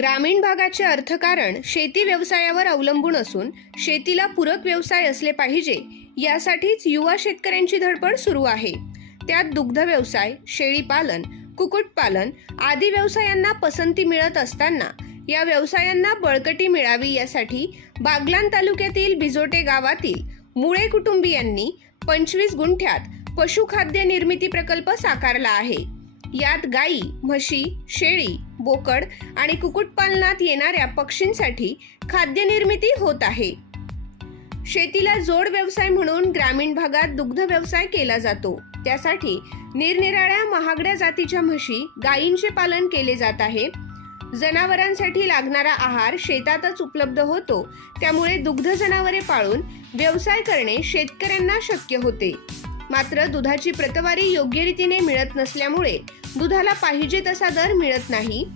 ग्रामीण भागाचे अर्थकारण शेती व्यवसायावर अवलंबून असून शेतीला पूरक व्यवसाय असले पाहिजे यासाठीच युवा शेतकऱ्यांची धडपड सुरू आहे. त्यात दुग्ध व्यवसाय शेळीपालन कुक्कुटपालन आदी व्यवसायांना पसंती मिळत असताना या व्यवसायांना बळकटी मिळावी यासाठी बागलान तालुक्यातील बिजोटे गावातील मुळे कुटुंबियांनी पंचवीस गुंठ्यात पशुखाद्य निर्मिती प्रकल्प साकारला आहे. यात गाई म्हशी शेळी बोकड आणि कुक्कुटपालनात येणाऱ्या पक्षींसाठी खाद्य निर्मिती होत आहे. शेतीला जोड व्यवसाय म्हणून ग्रामीण भागात दुग्ध व्यवसाय केला जातो. त्यासाठी निरनिराळ्या महागड्या जातीच्या म्हशी गायींचे पालन केले जात आहे. जनावरांसाठी लागणारा आहार शेतातच उपलब्ध होतो. त्यामुळे दुग्ध जनावरे पाळून व्यवसाय करणे शेतकऱ्यांना शक्य होते. मात्र दुधाची प्रतवारी योग्य रीतीने मिळत नसल्यामुळे दुधाला पाहिजे तसा दर मिळत नाही.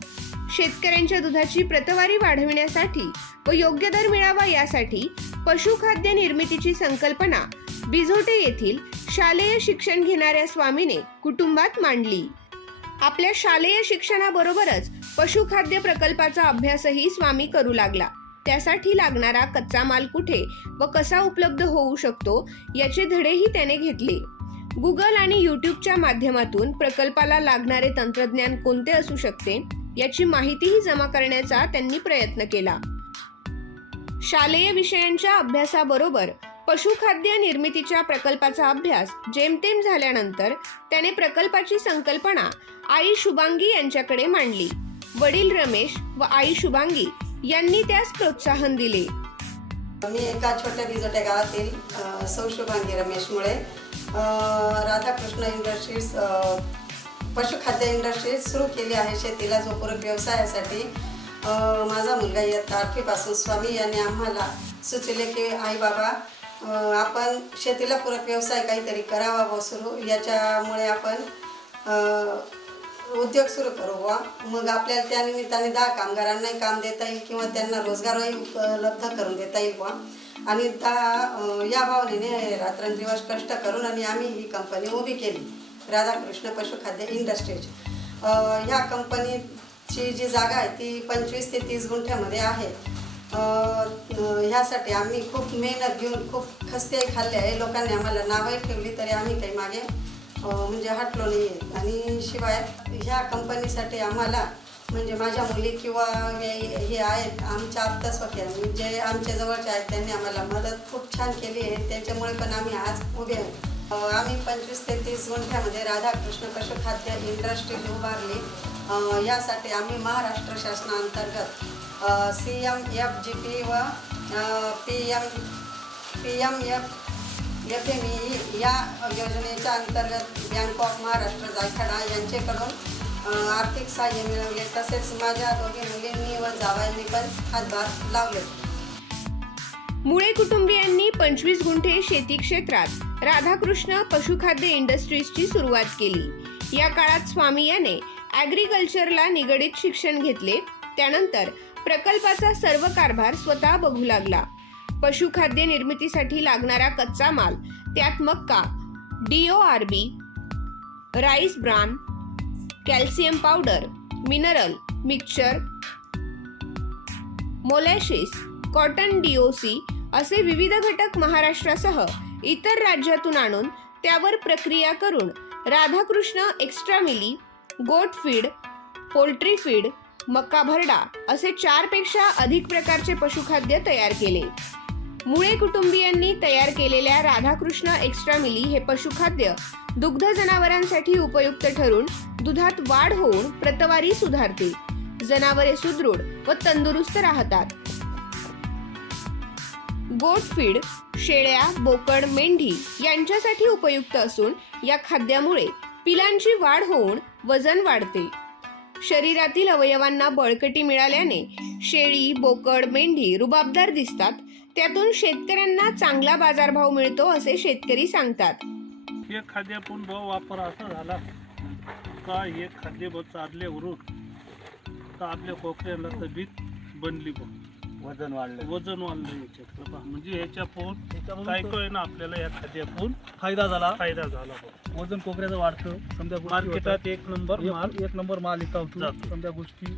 शेतकऱ्यांच्या दुधाची प्रतवारी वाढविण्यासाठी व योग्य दर मिळावा यासाठी पशुखाद्य निर्मितीची संकल्पना बिझोटे येथील शालेय शिक्षण घेणाऱ्या स्वामीने कुटुंबात मांडली. आपल्या शालेय शिक्षणाबरोबरच पशुखाद्य प्रकल्पाचा अभ्यासही स्वामी करू लागला. त्यासाठी लागणारा कच्चा माल कुठे व कसा उपलब्ध होऊ शकतो याचे धडेही त्याने घेतले. गुगल आणि यूट्यूबच्या माध्यमातून प्रकल्पाला लागणारे तंत्रज्ञान कोणते असू शकते याची माहितीही जमा करण्याचा त्यांनी प्रयत्न केला. शालेय विषयांच्या अभ्यासाबरोबर पशुखाद्य निर्मितीच्या प्रकल्पाचा अभ्यास जेमतेम झाल्यानंतर त्याने प्रकल्पाची संकल्पना आई शुभांगी यांच्याकडे मांडली. वडील रमेश व आई शुभांगी यांनी त्यास प्रोत्साहन दिले. मी एका छोट्या बिजोट्या गावातील अ, सौ शुभांगी रमेश मुळे राधाकृष्ण इंडस्ट्रीज पशुखाद्य इंडस्ट्रीज सुरू केली आहे शेतीला जोपूरक व्यवसायासाठी. माझा मुलगा इयत्ता आठवीपासून स्वामी यांनी आम्हाला सुचले की आई बाबा आपण शेतीला पूरक व्यवसाय काहीतरी करावा व सुरू. याच्यामुळे आपण उद्योग सुरू करू वा मग आपल्याला त्या निमित्ताने दहा कामगारांनाही काम देता येईल किंवा त्यांना रोजगारही उपलब्ध करून देता येईल वा आणि दहा या भावनेने रात्रंदिवस कष्ट करून आणि आम्ही ही कंपनी उभी केली. राधाकृष्ण पशुखाद्य इंडस्ट्रीज. ह्या कंपनीची जी जागा आहे ती पंचवीस ते तीस गुंठ्यामध्ये आहे. ह्यासाठी आम्ही खूप मेहनत घेऊन खूप खस्ते खाल्ले आहे. लोकांनी आम्हाला नावही ठेवली तरी आम्ही काही मागे म्हणजे हटलो नाही. आहे आणि शिवाय ह्या कंपनीसाठी आम्हाला म्हणजे माझ्या मुली किंवा हे हे आहेत आमच्या आत्ता स्वतः जे म्हणजे आमच्या जवळचे आहेत त्यांनी आम्हाला मदत खूप छान केली आहे. त्याच्यामुळे पण आम्ही आज उभे आहोत. आम्ही पंचवीस ते तीस गुंठ्यामध्ये राधाकृष्ण पशुखाद्य इंडस्ट्री उभारली. यासाठी आम्ही Maharashtra शासनाअंतर्गत C M F G P व P M P M F येथे मी या योजनेच्या अंतर्गत बँक ऑफ महाराष्ट्र जायखडा यांच्याकडून आर्थिक सहाय्य मिळवले. तसेच माझ्या दोघी मुलींनी व जावयांनी पण हातभार लावले. मुळे कुटुंबियांनी पंचवीस गुंठे शेती क्षेत्रात राधाकृष्ण पशुखाद्य इंडस्ट्रीजची सुरुवात केली. या काळात स्वामी याने ॲग्रिकल्चरला निगडीत शिक्षण घेतले. त्यानंतर प्रकल्पाचा सर्व कारभार स्वतः बघू लागला. पशुखाद्य निर्मितीसाठी लागणारा कच्चा माल. त्यात मक्का D O R B rice bran calcium powder mineral mixture molasses cotton D O C असे विविध घटक महाराष्ट्रासह इतर राज्यातून आणून त्यावर प्रक्रिया करून राधाकृष्ण एक्स्ट्रा मिली गोट फीड पोल्ट्री फीड मक्का भरडा असे चारपेक्षा अधिक प्रकारचे पशुखाद्य तयार केले. मुळे कुटुंबियांनी तयार केलेल्या राधाकृष्ण एक्स्ट्रा मिली हे पशुखाद्य दुग्ध जनावरांसाठी उपयुक्त ठरून दुधात वाढ होऊन प्रतवारी सुधारते जनावरे सुदृढ व तंदुरुस्त राहतात. गोट फीड शेळ्या बोकड मेंढी यांच्यासाठी उपयुक्त असून या खाद्यामुळे पिलांची वाढ होऊन वजन वाढते. शरीरातील अवयवांना बळकटी मिळाल्याने शेळी बोकड मेंढी रुबाबदार दिसतात. त्यातून शेतकऱ्यांना चांगला बाजारभाव मिळतो असे शेतकरी सांगतात हे खाद्यापून भाव वापर असा झाला का हे खाद्य भाव चालल्यावरून तर आपल्या कोकऱ्याला तब्येत बनली बघ वजन वाढलं वजन वाढलं याच्यात बघा. म्हणजे ह्याच्या पोट काय काय ना आपल्याला या खाद्यापून फायदा झाला फायदा झाला बघ. वजन कोकऱ्याचं वाढतं समजा गोष्टी मार्केटात. एक नंबर माल एक- एक नंबर माल इथं होतो जातो. समजा गोष्टी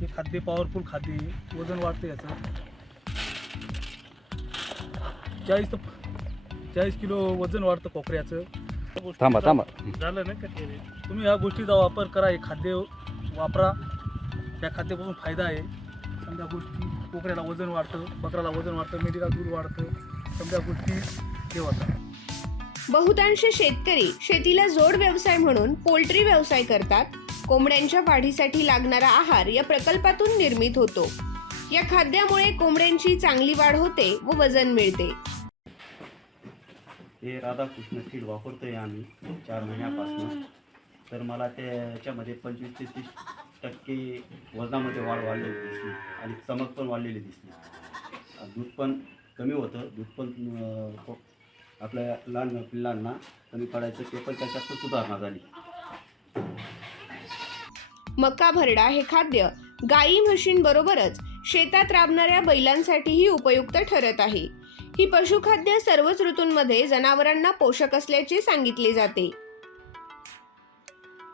हे खाद्य पॉवरफुल खाद्य आहे. वजन वाढतं याचं चाळीस चाळीस किलो वजन वाढतं कोकऱ्याचं गोष्टीचा- थांबा थांबा. झालं नाही का ते? तुम्ही ह्या गोष्टीचा वापर करा हे खाद्य वापरा. त्या खाद्यापासून फायदा आहे. समजा गोष्टी कोकऱ्याला वजन वाढतं बकराला वजन वाढतं मेंढीला दूध वाढतं. समजा गोष्टी हे होतात. बहुतांश शेतकरी शेतीला जोड व्यवसाय म्हणून पोल्ट्री व्यवसाय करतात. कोंबड्यांच्या वाढीसाठी लागणारा आहार या प्रकल्पातून निर्मित होतो. या खाद्यामुळे कोंबड्यांची चांगली वाढ होते व वजन मिळते. हे राधाकृष्ण फीड आहे आम्ही चार महिन्यापासून. तर मला त्याच्यामध्ये पंचवीस ते तीस टक्के वजनामध्ये वाढ वाढलेली दिसली आणि चमक पण वाढलेली दिसली. दूध पण कमी होतं. दूध पण आपल्या लहान पिल्लांना कमी पडायचं ते पण त्याच्यात सुधारणा झाली. मका भरडा हे खाद्य गाई म्हशींबरोबरच शेतात राबणाऱ्या बैलांसाठीही उपयुक्त ठरत आहे. ही पशुखाद्य सर्वच ऋतूंमध्ये जनावरांना पोषक असल्याचे सांगितले जाते.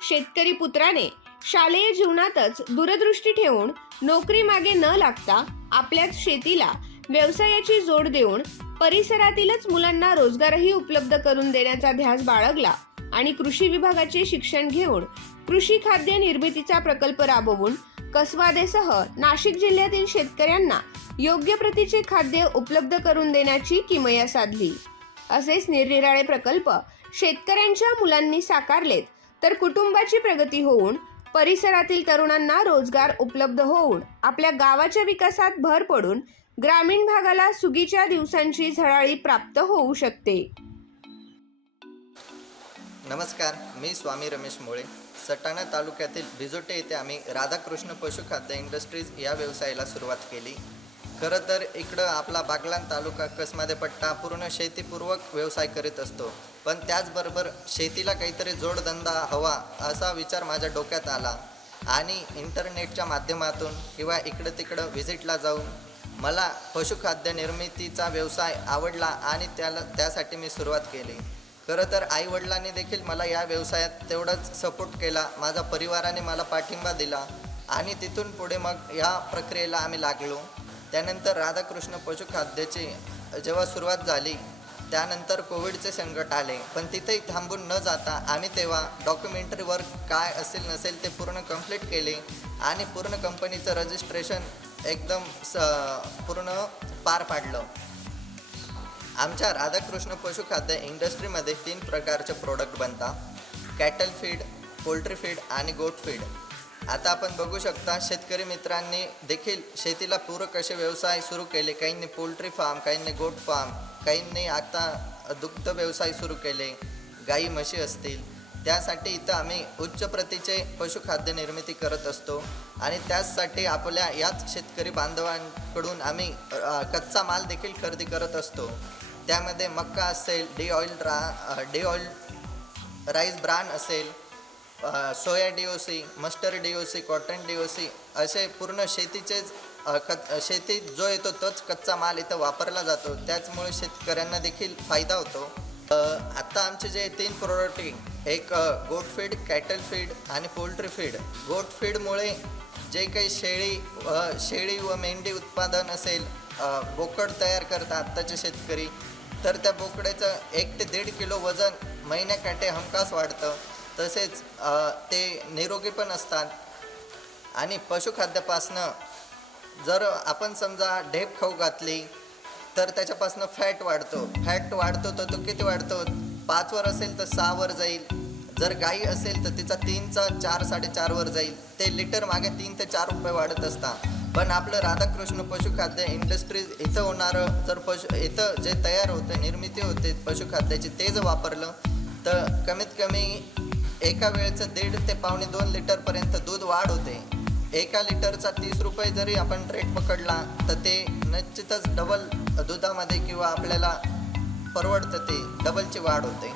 शेतकरी पुत्राने शालेय जीवनातच दूरदृष्टी ठेवून नोकरी मागे न लागता आपल्याच शेतीला व्यवसायाची जोड देऊन परिसरातीलच मुलांना रोजगारही उपलब्ध करून देण्याचा ध्यास बाळगला आणि कृषी विभागाचे शिक्षण घेऊन कृषी खाद्य निर्मितीचा प्रकल्प राबवून कसबादेसह नाशिक जिल्ह्यातील शेतकऱ्यांना योग्य प्रतीचे खाद्य उपलब्ध करून देण्याची किमया साधली. असेच निरनिराळे प्रकल्प शेतकऱ्यांच्या मुलांनी साकारलेत तर कुटुंबाची प्रगती होऊन परिसरातील तरुणांना रोजगार उपलब्ध होऊन आपल्या गावाच्या विकासात भर पडून ग्रामीण भागाला सुगीच्या दिवसांची झळाळी प्राप्त होऊ शकते. नमस्कार मी स्वामी रमेश मोळे. सटाणा तालुक्यातील भिजोटे येथे आम्ही राधाकृष्ण पशुखाद्य इंडस्ट्रीज या व्यवसायाला सुरुवात केली. खरं तर इकडं आपला बागलान तालुका कसमादे पट्टा पूर्ण शेतीपूर्वक व्यवसाय करीत असतो. पण त्याचबरोबर शेतीला काहीतरी जोडधंदा हवा असा विचार माझ्या डोक्यात आला. आणि इंटरनेटच्या माध्यमातून किंवा इकडं तिकडं व्हिजिटला जाऊन मला पशुखाद्य निर्मितीचा व्यवसाय आवडला आणि त्याला त्यासाठी मी सुरुवात केली. खरं तर आईवडिलांनी देखील मला या व्यवसायात तेवढाच सपोर्ट केला. माझ्या परिवाराने मला पाठिंबा दिला आणि तिथून पुढे मग या प्रक्रियेला आम्ही लागलो. त्यानंतर राधाकृष्ण पशुखाद्याची जेव्हा सुरुवात झाली त्यानंतर कोविडचे संकट आले. पण तिथेही थांबून न जाता आम्ही तेव्हा डॉक्युमेंटरी वर्क काय असेल नसेल ते पूर्ण कंप्लीट केले आणि पूर्ण कंपनीचं रजिस्ट्रेशन एकदम स पूर्ण पार पाडलं. आमच्या राधाकृष्ण पशुखाद्य इंडस्ट्रीमध्ये तीन प्रकारचे प्रोडक्ट बनतात. कॅटल फीड पोल्ट्री फीड आणि गोट फीड आता आपण बघू शकता शेतकरी मित्रांनी देखील शेतीला पूरक असे व्यवसाय सुरू केले? काहींनी पोल्ट्री फार्म काहींनी गोट फार्म काहींनी आता दुग्ध व्यवसाय सुरू केले. गाई म्हशी असतील. त्यासाठी इथं आम्ही उच्च प्रतीचे पशुखाद्य निर्मिती करत असतो. आणि त्याचसाठी आपल्या याच शेतकरी बांधवांकडून आम्ही कच्चा माल देखील खरेदी करत असतो. त्यामध्ये मक्का असेल डी ऑइल रा डी ऑइल राईस ब्रान असेल soya D O C mustard D O C cotton D O C असे पूर्ण शेतीचेच कच शेतीत जो येतो तोच कच्चा माल इथं वापरला जातो. त्याचमुळे शेतकऱ्यांना देखील फायदा होतो. आत्ता आमचे जे तीन प्रोडक्ट आहे एक गोट फीड कॅटल फीड आणि पोल्ट्री फीड गोट फीडमुळे जे काही शेळी शेळी व मेंढी उत्पादन असेल बोकड तयार करतात आत्ताचे शेतकरी तर त्या बोकड्याचं एक ते दीड किलो वजन महिन्याकाठे हमखास वाढतं. तसेच ते निरोगी पण असतात. आणि पशुखाद्यापासनं जर आपण समजा ढेप खाऊ घातली तर त्याच्यापासनं फॅट वाढतो. फॅट वाढतो तर तो किती वाढतो? पाचवर असेल तर सहावर जाईल. जर गाई असेल तर तिचा तीनचा चार साडेचारवर जाईल. ते लिटर मागे तीन ते चार रुपये वाढत असतात. पण आपलं राधाकृष्ण पशुखाद्य इंडस्ट्रीज इथं होणारं जर पशु इथं जे तयार होते निर्मिती होते पशुखाद्याची ते जर वापरलं तर कमीत कमी एका वेळचं दीड ते पावणे दोन लिटरपर्यंत दूध वाढ होते. एका लिटरचा तीस रुपये जरी आपण रेट पकडला तर ते निश्चितच डबल दुधामध्ये किंवा आपल्याला परवडतं ते डबलची वाढ होते.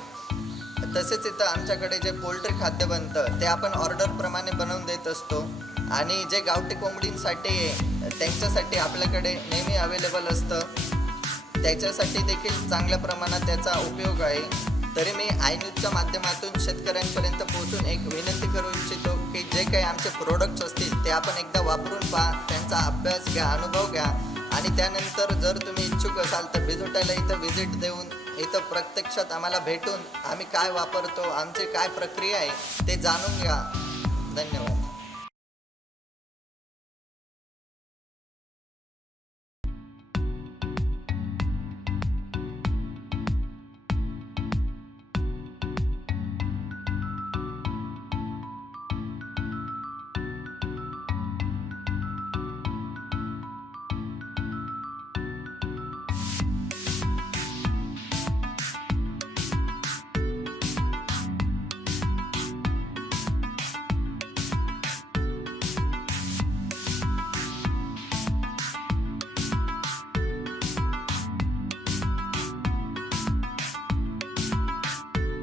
तसेच इथं आमच्याकडे जे पोल्ट्री खाद्य बनतं ते आपण ऑर्डरप्रमाणे बनवून देत असतो. आणि जे गावठी कोंबडींसाठी आहे त्यांच्यासाठी आपल्याकडे नेहमी अवेलेबल असतं. त्याच्यासाठी देखील चांगल्या प्रमाणात त्याचा उपयोग आहे. तरी मी आय न्यूजच्या माध्यमातून शेतकऱ्यांपर्यंत पोहोचून एक विनंती करू इच्छितो की जे काही आमचे प्रोडक्ट्स असतील ते आपण एकदा वापरून पहा त्यांचा अभ्यास घ्या अनुभव घ्या. आणि त्यानंतर जर तुम्ही इच्छुक असाल तर बिजोटायला इथं व्हिजिट देऊन इथं प्रत्यक्षात आम्हाला भेटून आम्ही काय वापरतो आमची काय प्रक्रिया आहे ते जाणून घ्या. धन्यवाद.